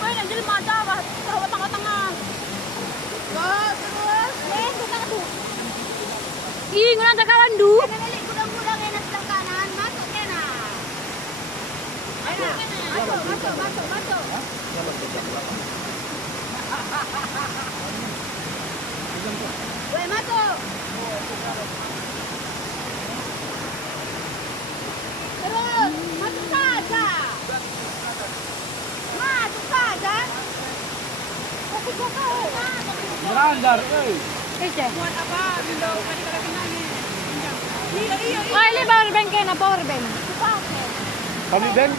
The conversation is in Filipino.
boy, nandiyan mada. Tawa tanga-tanga. Terus. Bukan aku. Ih, ngulang takawan du. Gudang-gudang enak sebelah kanan. Masuk kena. Ayo, masuk. Woi, masuk. Terus, masuk saja. Masuk saja. Berandar, eh. Buat apa? Bindau tadi kada kenangin. Iya. Oh, ini power bank kayak na power bank. Kami Ben.